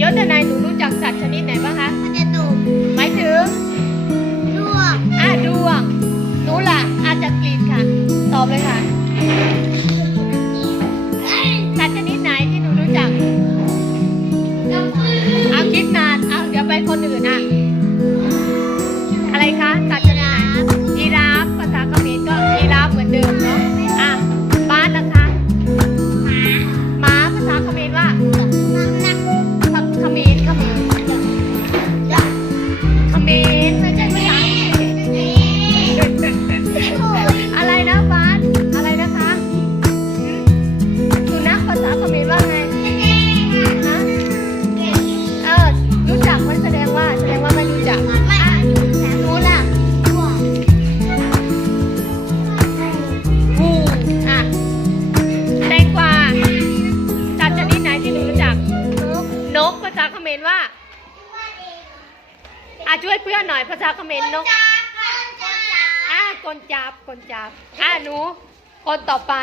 ยศนา นกภาษาเขมรว่าอะช่วยเพื่อนหน่อยภาษาเขมรนกอะกนจับกนจับอะหนูคนต่อไป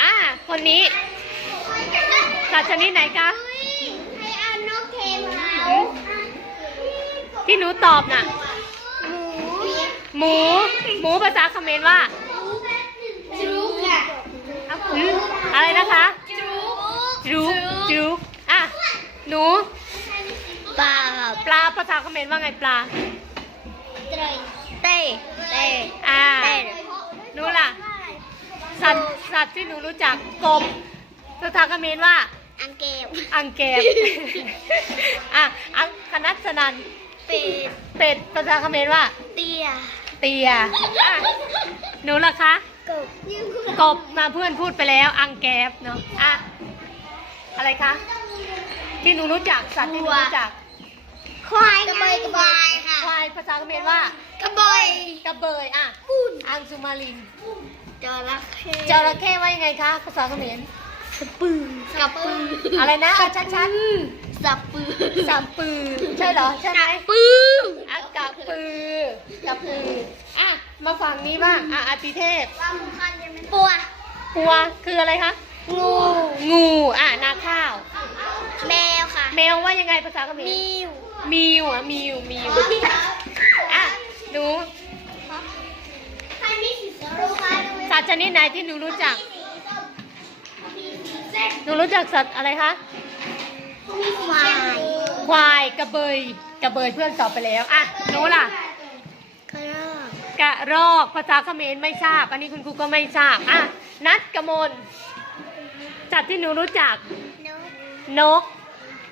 อะคนนี้สัตว์ชนิดไหนคะให้เอานกเทมาที่หนูตอบน่ะหมูหมู หมูภาษาเขมรว่าจุกอะหืมอะไรนะคะจุกจุกจุกอะ หนู ปลาปลาภาษาเขมรว่าไงปลาเต้เต้อ่า เต้หนูล่ะ สัตว์สัตว์ที่หนูรู้จักกบภาษาเขมรว่า อังเกลอังเกบ อะอังคณัสนันเป็ดเป็ดภาษาเขมรว่า เตี้ยเตียอะหนูล่ะคะ กบ กบมาเพื่อนพูดไปแล้ว อังแกบเนาะอะ อะไรคะ ที่หนูรู้จักสัตว์ที่หนูรู้จัก ควายกระเบยกระบายค่ะ ควายภาษาเขมรว่ากระเบยกระเบยอะอังสุมาลินจระเข้จระเข้ว่ายังไงคะ ภาษาเขมรสปืนกระปืออะไรนะอะชัดสปือๆสามปือใช่เหรอใช่ไหมปืออะกับปือกับปืออะมาฝั่งนี้บ้างอะอาติเทพปัวปัวคืออะไรคะ งูงูอะนาข้าว แมวค่ะ แมวว่ายังไงภาษาเขมรมิว มิวอะมิวมิวอะหนูใครมีสีส้มคะสัตว์ชนิดไหนที่หนูรู้จักหนูรู้จักสัตว์อะไรคะมีควายควายกระเบยกระเบยเพื่อนตอบไปแล้วอะหนูล่ะกระรอกกระรอกภาษาเขมรไม่ทราบ อันนี้คุณครูก็ไม่ทราบอะนัดกมล สัตว์ที่หนูรู้จัก นกนก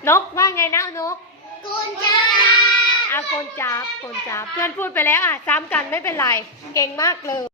นกว่าไงนะนกกุญแจราเอากนจับกนจับเพื่อนพูดไปแล้วอะซ้ำกันไม่เป็นไร เก่งมากเลย